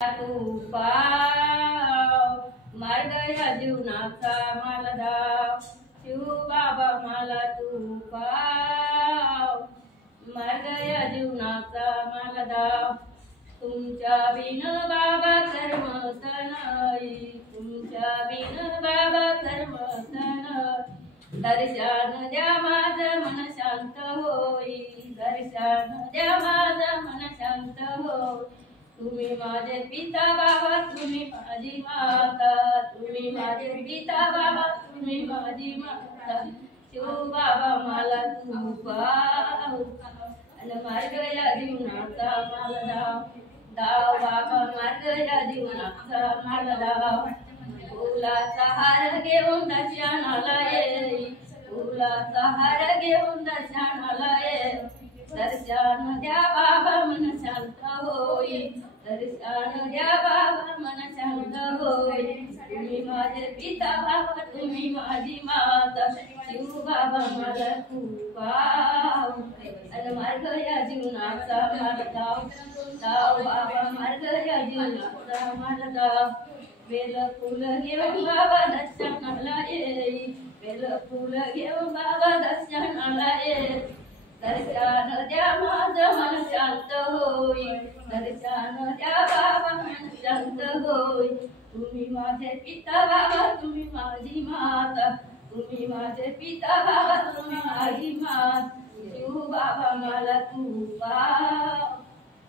तू पाव मार्ग या जीवनाचा मला दाव शिव बाबा मला तू पाव मार्ग या जीवनाचा मला दाव तुमच्या बिन बाबा कर्मच नाही तुमच्या बिन बाबा कर्मच नाही दर्शन द्या माझं मन शांत होई दर्शन द्या माझं मन शांत होई तुम्ही माझे पिता बाबा तुम्ही माझी माता तुम्ही माझे पिता बाबा तुम्ही माझी माता शिव बाबा मला तू पाव आणि मार्ग या जीवनाचा मला दाव दाव बाबा मार्ग या जीवनाचा मला दाव फुलाचा हार घेऊन दर्शनाला ये फुलाचा हार घेऊन दर्शनाला ये दर्शन द्या बाबा मन शांत होई दर्शन द्या बाबा मन शांत होई तुम्ही माझे पिता बाबा तुम्ही माझी माता शिव बाबा मला तू पाव आणि मार्ग या जीवनाचा मला दाव दाव बाबा मार्ग या जीवनाचा मला दाव बेल फुल घेऊन बाबा दर्शनाला ये बेल फुल घेऊन बाबा दर्शनाला ये दर्शन द्या माझं मन शांत होई दर्शन द्या बाबा मन शांत होई तुम्ही माझे पिता बाबा तुम्ही माझी माता तुम्ही माझे पिता बाबा तुम्ही माझी माता शिव बाबा मला तू पाव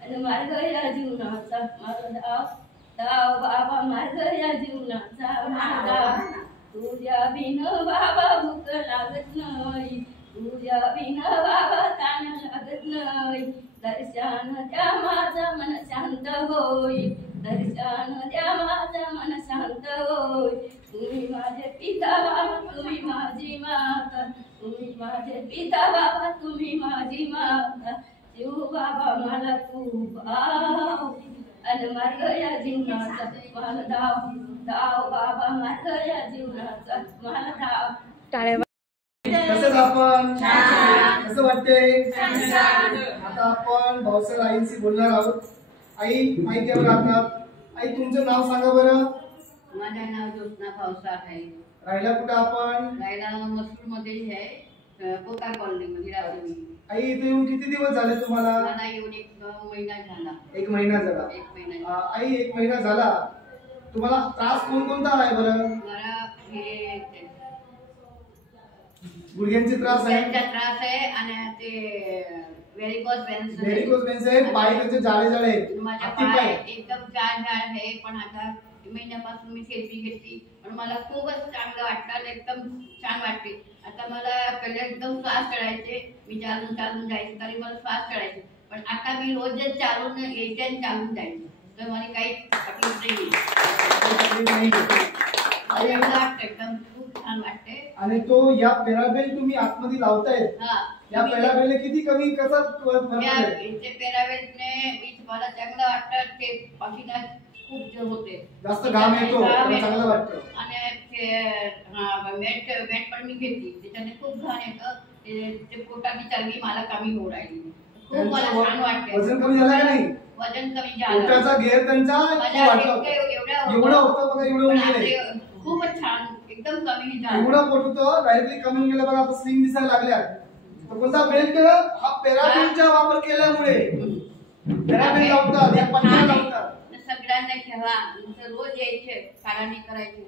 आणि मार्ग या जीवनाचा मला दाव दाव बाबा मार्ग या जीवनाचा मला दाव तुझ्या बिन बाबा भूक लागत नाही तुझ्या बिन बाबा ताण लागत नाही दर्शन द्या माझं मन शांत होई दर्शन द्या माझं मन शांत होई तुम्ही माझे पिता बाबा तुम्ही माझी माता तुम्ही माझे पिता बाबा तुम्ही माझी माता शिव बाबा मला तू पाव आणि मार्ग या जीवनाचा मला दाव दाव बाबा मार्ग या जीवनाचा मला दाव कसं आपण कसं वाटते आता आपण भाऊसाहेब आईंशी बोलणार आहोत आई माहिती राहतात आई तुमचं नाव सांगा बरं माझं नाव ज्योत्ना भाऊसाहेब आहे राहिला कुठं आपण राहिला मसूर मध्ये आहे पोकार कॉलनी मध्ये राहतो आई इथे येऊन किती दिवस झाले तुम्हाला मला येऊन 1 महिना झाला 1 महिना झाला 1 महिना आई 1 महिना झाला तुम्हाला त्रास कोणता आहे बरं मला हे गुडघ्यांचे त्रास आहे आणि ते व्हेरिकोज वेन्स आहे पाय त्याचे जाळे जाळे आहेत माझ्या पाय एकदम जाड आहे पण आता महिन्यापासून मी थेरपी घेतली पण मला खूपच चांगलं वाटतं एकदम छान वाटते आता मला पहिले एकदम श्वास चढायचे मी चालून जायचे तरी मला श्वास चढायचे पण आता मी रोजच चालून यायचे आणि चालून जायचे तर मला काही तकलीफ नाही एकदम खूप छान वाटते आणि तो या पॅराबेल तुम्ही आतमध्ये लावतायत या पॅराबेलने किती कमी कसा ते पॅराबेलने मला चांगलं वाटतं ते पाठीला खूप होते जास्त घाम येतो चांगलं वाटतं आणि वेट पण मी घेतली त्याच्याने खूप घाम येतं ते पोटाची चरबी मला कमी होऊ राहिली खूप मला छान वाटते वजन कमी झालं का नाही वजन कमी झालं पोटाचा घेर त्यांचा एवढं होतं बघा एवढं खूपच छान एकदम कमी झालं एवढं पोट होतं डायरेक्टली कमी गेलं बघा आता स्लिम दिसायला लागल्या तर कोणता बेल्ट हा पॅराबेलचा वापर केल्यामुळे पॅराबेल लावतात या पट्ट्या लावतात सगळ्यांना ठेवा रोज यायचे काढणी करायची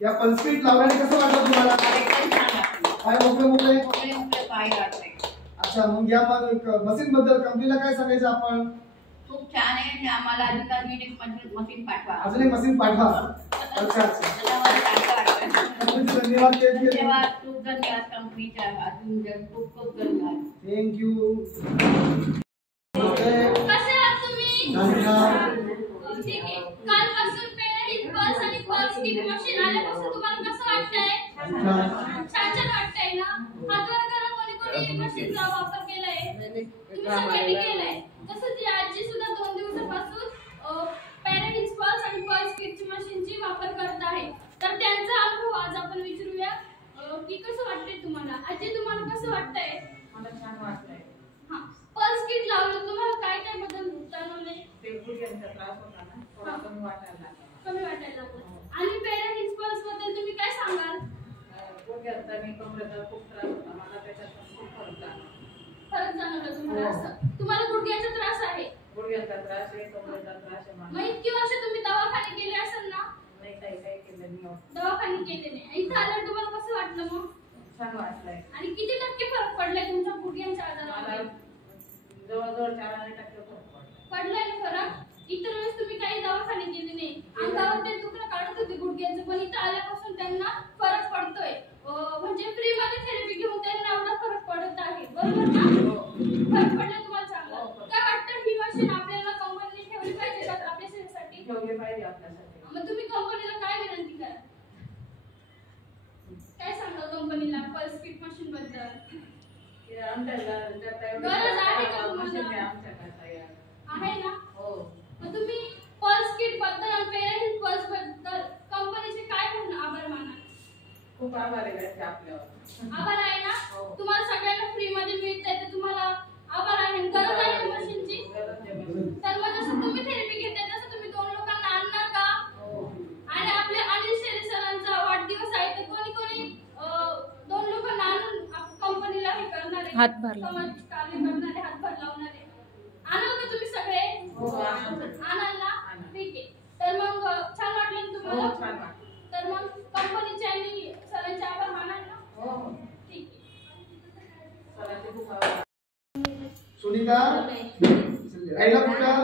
या पल्सपीट लावल्याने कसं वाटतं तुम्हाला पाय मोकळे पाय वाटते अच्छा मग या मशीन बद्दल कंपनीला काय सांगायचं आपण खूप छान आहे आणि आम्हाला मशीन पाठवा अजून एक मशीन पाठवा अच्छा धन्यवाद धन्यवाद खूप धन्यवाद कंपनीच्या अजून खूप खूप धन्यवाद थँक्यू कालपासून पल्स आणि पल्स किट मशीन आल्यापासून तुम्हाला कसं वाटतंय छान वाटतंय ना हातवर करा कोणी मशीनचा वापर केलाय तुम्ही सगळ्यांनी केलाय तसंच ही आजी सुद्धा 2 दिवसापासून पॅराडिक्स पल्स आणि पल्स किटची मशीनची वापर करत आहे तर त्यांचा अनुभव आज आपण विचारूया की कसं वाटतंय तुम्हाला आजी तुम्हाला कसं वाटतंय मला छान वाटतंय हां पल्स किट लावलं तुम्हाला काय काय बदल जाणवले ते गुडघ्यांचा त्रास होता थोडा कमी वाटायला लागला. कमी वाटायला लागलं. आणि पॅरालिम्पिक्स पल्स बद्दल तुम्ही काय सांगाल? गुडघ्याचा मी कमरेचा खूप त्रास होता मला, त्याच्यात खूप फरक जाणवला. फरक जाणवला तुम्हाला? असं तुम्हाला गुडघ्याचा त्रास आहे? गुडघ्याचा त्रास आहे, कमरेचा त्रास आहे मग मला. इतकी वर्ष तुम्ही दवाखाने केले असेल ना? नाही काही केलं नाही. दवाखाने केले नाही. इथं आल्यावर तुम्हाला कसं वाटलं मग? छान वाटलंय. आणि किती टक्के फरक पडलाय तुमच्या गुडघ्यांच्या मला आजारामध्ये? जवळजवळ 4% फरक पडला. पडलाय ना फरक? इतर वेळेस तुम्ही काही दवाखाने केले नाही, अंगावर ते दुखणं काढत होते गुडघ्याचं, पण इथं आल्यापासून त्यांना फरक पडतोय. म्हणजे फ्री मध्ये थेरपी घेऊन त्यांना एवढा फरक पडत आहे, बरोबर ना? फरक पडला तुम्हाला चांगला. काय वाटतं ही मशीन आपल्याला कंपनीने ठेवली पाहिजे का आपल्या सेवेसाठी? ठेवली पाहिजे आपल्यासाठी. मग तुम्ही कंपनीला काय विनंती करा? काय सांगा कंपनीला पल्स किट मशीन बद्दल? आमच्याला गरज आहे का तुम्हाला? आहे ना? मग तुम्ही पल्स किट बद्दल आणि पॅरालिम्पिक्स पल्स बद्दल कंपनीचे काय म्हणून आभार मानाल? खूप आभार आहे आपल्यावर. आभार आहे ना? तुम्हाला सगळ्यांना फ्री मध्ये मिळतंय तर तुम्हाला आभार आहे. गरज आहे ना मशीनची? तर मग जसं तुम्ही थेरपी घेताय तसं तुम्ही 2 लोकांना आणणार का? आणि आपल्या अनिल शेरे सरांचा वाढदिवस आहे तर कोणी 2 लोकांना आणून कंपनीला हे करणार आहे, हातभार समाज कार्य करणार आहे, हातभार लावणार आहे. आणाल का तुम्ही सगळे? आणाल ना? ठीक आहे. तर मग छान वाटलं ना तुम्हाला? तर मग कंपनीचे आणि सरांचे आभार मानाल ना? ठीक आहे. सुनीता राहिला कुठं?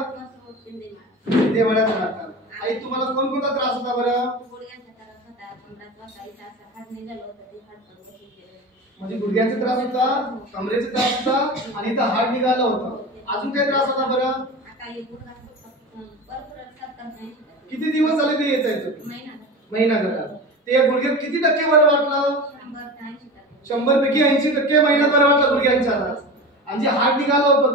देवळात राहतात. आई तुम्हाला कोणकोणता त्रास होता बरं? म्हणजे गुडघ्याचा त्रास होता, कमरेचा त्रास होता आणि इथं हाड निघाला होता. अजून काय त्रास होता बरं? किती दिवस झाले ते येत आहे? महिना झाला. ते गुडघ्यात किती टक्के बरं वाटलं? 100 पैकी 80% महिन्यात बरं वाटलं गुडघ्यांचा त्रास. आणि जे हाड निघालं होतं